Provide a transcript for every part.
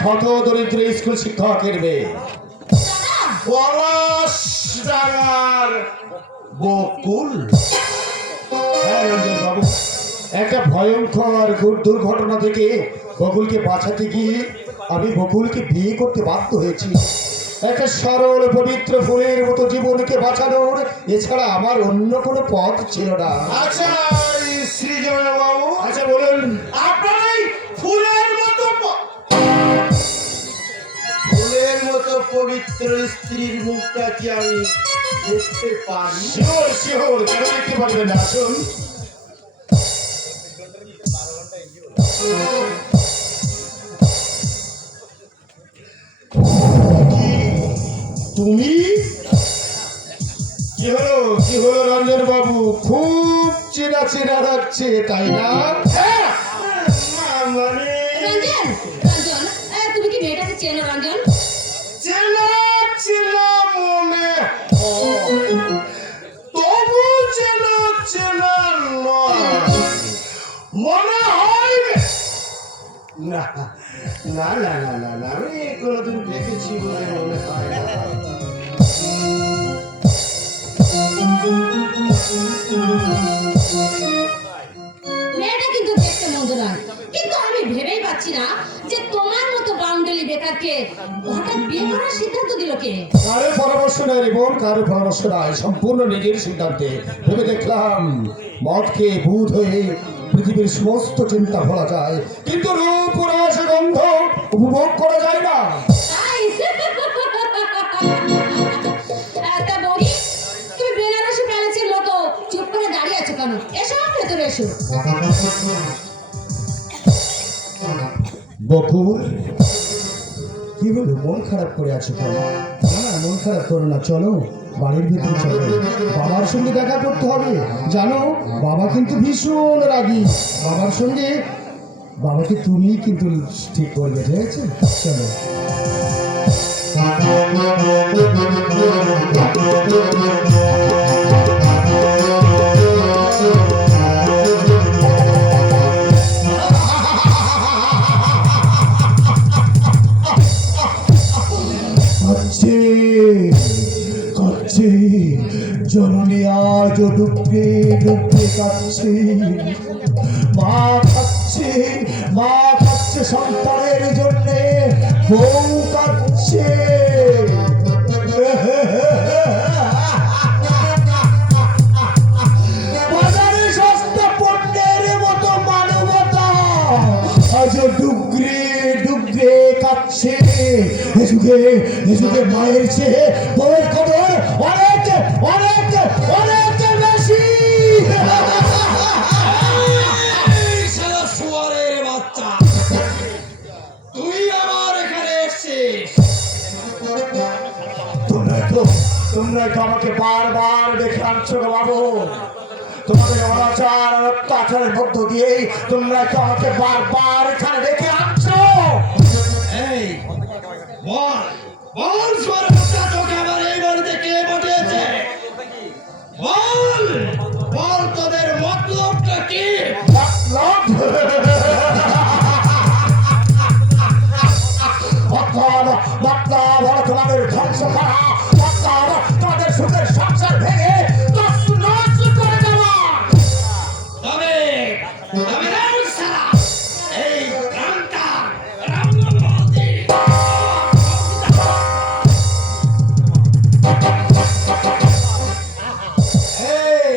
ক্ষত দরিদ্র স্কুল শিক্ষকের মেয়ে পলাশ ডাঙার বকুল। হ্যাঁ রঞ্জন বাবু, একটা ভয়ঙ্কর দুর্ঘটনা থেকে বকুলকে বাঁচাতে গিয়ে আমি বকুলকে বিয়ে করতে বাধ্য হয়েছি। একটা সরল পবিত্র ফুলের মতো জীবনকে বাঁচানোর এছাড়া আমার অন্য কোনো পথ ছিল না। আচ্ছা শ্রীজন বাবু, আচ্ছা বলুন, আপনার এই ফুলের মতো পবিত্র স্ত্রীর মুখটা কি আমি দেখতে পারি? শিওর শিওর, কেন দেখতে পারবেন না? আসুন। তুমি কি হলো রঞ্জন বাবু? খুব চেনা চেনা লাগছে, তাই না? মানে রঞ্জন, রঞ্জন, তুমি কি মেয়েটাকে চেনো রঞ্জন? চেনা চেনা মনে হয়, তবু চেনা চেনা নয় মনে হয় না। না না না না না, আমি কোনোদিন দেখেছি বলে মনে হয় না। মেয়েটা কিন্তু দেখতে মন্দ নয়, কিন্তু আমি ভেবেই পাচ্ছি না যে তোমার মতো বাউন্ডারি বেকারকে হঠাৎ বিয়ে করার সিদ্ধান্ত দিল কে? কারো পরামর্শ নাই রে বোন, কারো পরামর্শ নাই, সম্পূর্ণ নিজের সিদ্ধান্তে ভেবে দেখলাম মদকে বুধ হয়ে পৃথিবীর সমস্ত চিন্তা ভোলা যায়, কিন্তু রূপ রস গন্ধ উপভোগ করা যায় না। তাই? তা বৌদি, তুমি বেনারসি প্যালেসের মতো চুপ করে দাঁড়িয়ে আছো কেন? এসো, ভেতরে এসো। বকুল, কি হলো? মন খারাপ করে আছো কেন? না মন খারাপ করো না, চলো বাড়ির ভিতরে চলো, বাবার সঙ্গে দেখা করতে হবে। জানো বাবা কিন্তু ভীষণ রাগী, বাবার সঙ্গে বাবাকে তুমি কিন্তু ঠিক করবে, ঠিক আছে? চলো। কাচ্ছে জননী আজ ডুববে ডুববে কাচ্ছে, মা খাচ্ছে সন্তানের জন্যে, বউ কাচ্ছে। বাজারে সস্তা পণ্যের মতো মানবতা আজ ডুগরে ডুগরে কাচ্ছে। এ যুগে মায়ের চেয়ে বউয়ের কদর অনেক অনেক অনেক বেশি। শালা শুয়ারের বাচ্চা, তুই আমার এখানে এসেছিস? তোমরা তো আমাকে বারবার দেখে আনছো গো বাবু, তোমাদের অনাচার অত্যাচারের মধ্য দিয়েই তোমরা তো আমাকে বারবার এখানে দেখে আনছো। এই বল বল শুয়ারের তোকে আমার এই বাড়িতে কে পাঠিয়েছে? বল বল, তোদের মতলবটা কি? তোমাদের ধ্বংস করা, তোমাদের সুখের সংসার ভেঙে তছনছ করে দেওয়া। তবে তবে রাম সারা এই গ্রামটা রামনবতী এই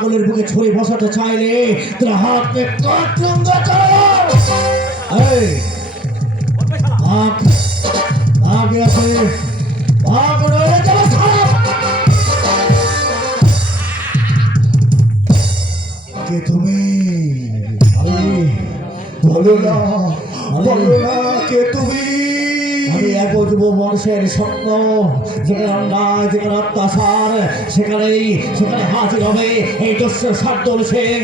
পাগলের বুকে ছুরি বসাতে চাইলে তোর হাত পে কাটলুঙ্গা চালাও। এই আগে আছে ভাগ রয়ে যাবে সারা। কে তুমি? বলো না, বলো না কে তুমি? আমি এক যুব মানুষের স্বপ্ন, যেখানে অন্যায়, যেখানে অত্যাচার, সেখানে হাজির হবে এই দস্যু শার্দুল সিং।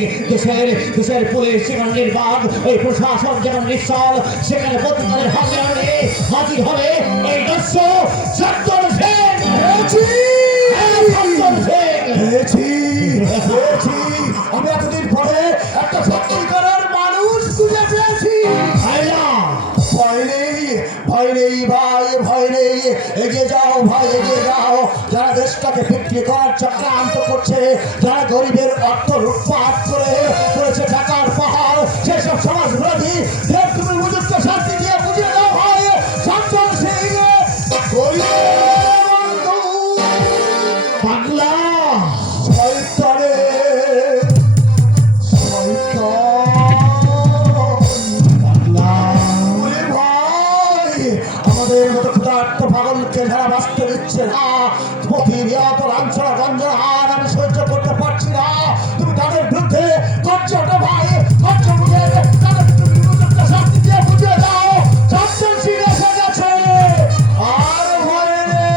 দেশের পুলিশ যেখানে নির্বাক, এই প্রশাসন যেখানে নিশ্চল, সেখানে প্রতিবাদের হাতে হাজির হবে এই দস্যু শার্দুল সিং। আমি এতদিন পরে একটা সত্যিকারের মানুষ খুঁজে পেয়েছি। ভয় নেই ভাই, ভয় নেই। এগিয়ে যাও ভাই, এগিয়ে যাও। যারা দেশটাকে বিক্রি করার চক্রান্ত করছে, যারা গরিবের অর্থ লুটপাট করেছে টাকার পাহাড়, সেসব সমাজ বিরোধী তুমি উপযুক্ত শাস্তি দিয়ে বুঝিয়ে দাও ভাই। শান্তন সিং পাগলা শয়তানে আমাদের মতো ক্ষুধার্ত পাগলকে যারা বাঁচতে দিচ্ছে না, প্রতিনিয়ত লাঞ্ছনা গঞ্জনা আর আমি সহ্য করতে পারছি না। তুমি তাদের বিরুদ্ধে গর্জটা ভাই, গর্জ মুখে তাদের তুমি উপযুক্ত শাস্তি দিয়ে বুঝিয়ে দাও। শান্তন সিং এসে গেছে আর ভয় নেই।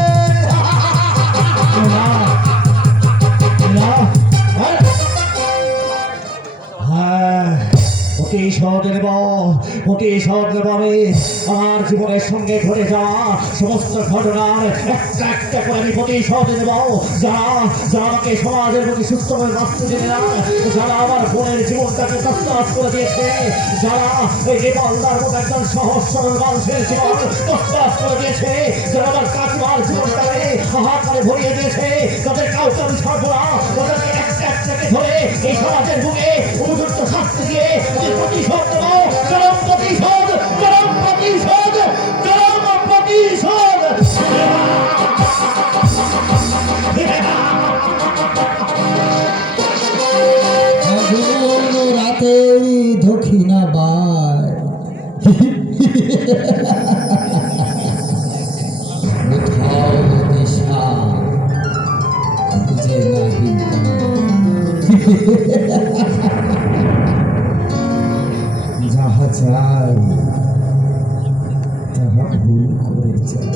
প্রতিশোধ নেব আমি আমার জীবনের সঙ্গে ঘটে যাওয়া সমস্ত ঘটনার একটা একটা করে আমি প্রতিশোধ নেব। যারা আমাকে সমাজের প্রতি সুস্থভাবে বাঁচতে দিলে না, যারা আমার বোনের জীবনটাকে তছনছ করে দিয়েছে, যারা এই নেপালদার মতো একজন সহজ সরল মানুষের জীবন তছনছ করে দিয়েছে, যারা আমার কাকিমার জীবনটাকে হাহাকারে ভরিয়ে দিয়েছে, তাদের কাউকে আমি ছাড়বো না। তাদেরকে একটা একটাকে ধরে এই সমাজের বুকে উপযুক্ত শাস্তি দিয়ে প্রতিশোধ দেবো। চরম প্রতিশোধ, চরম প্রতিশোধ, চরম প্রতিশোধ। রাতে দক্ষিণা বার কোথাও দিশা খুঁজে নাহি যাহা চাই তাহা ভুল করে যায়,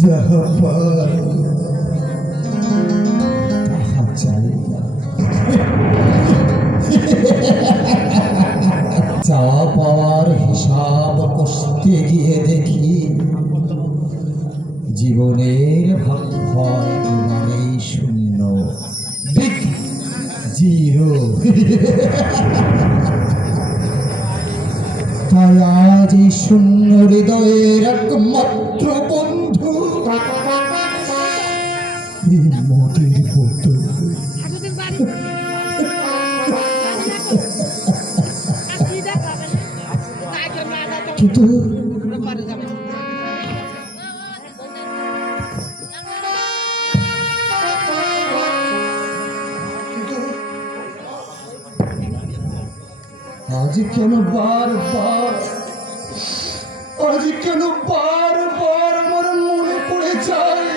যাহা পাই তাহা চাই না। চাওয়া পাওয়ার হিসাব কষতে গিয়ে দেখি জীবনের ভাগফল একেবারেই শূন্য, বিগ জিরো। তাই আজ এই শূন্য হৃদয়ের একমাত্র বন্ধু এই মদের বোতল। কিন্তু আজ কেন বারবার আমার মনে পড়ে যায়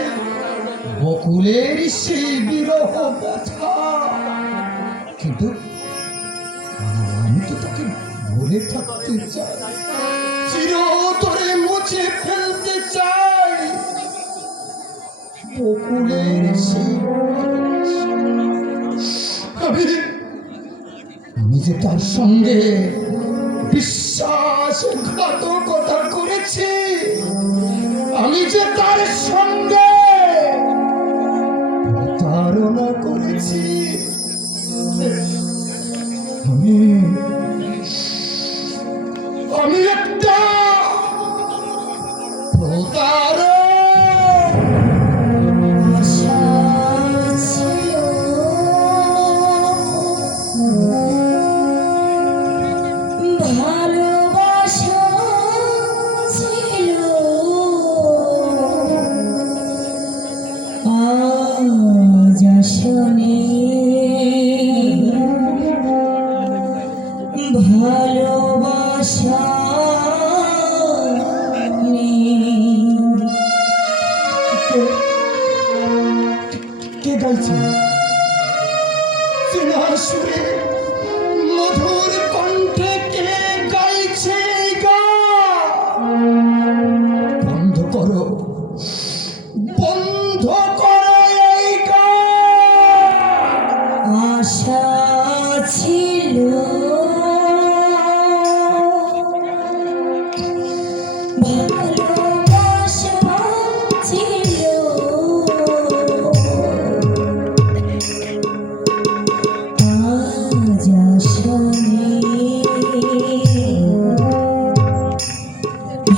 বকুলের সেই বিরহ ব্যথা। কিন্তু আমি তো তাকে ভুলে থাকতে চাই, চিরতরে মুছে ফেলতে চাই বকুলের সেই। আমি যে তার সঙ্গে বিশ্বাসঘাতকতা করেছি, আমি যে তার সঙ্গে প্রতারণা করেছি, আমি একটা প্রতারক। ভালোবাসা ছিল আজ আসনে ভালোবাসা কে গাইছে চেনা সুরে মধুর কণ্ঠে কে গাইছে এই গান? বন্ধ করো বন্ধ করো এই গান। আশা ছিল ভালোবাসা ছিল আজ আশা নেই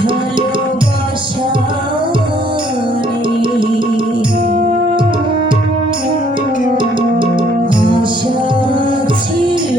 ভালোবাসা নেই আশা ছিল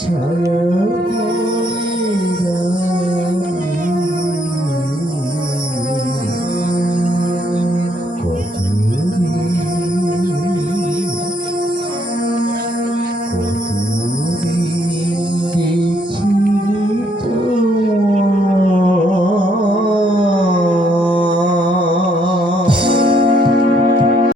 ছায়া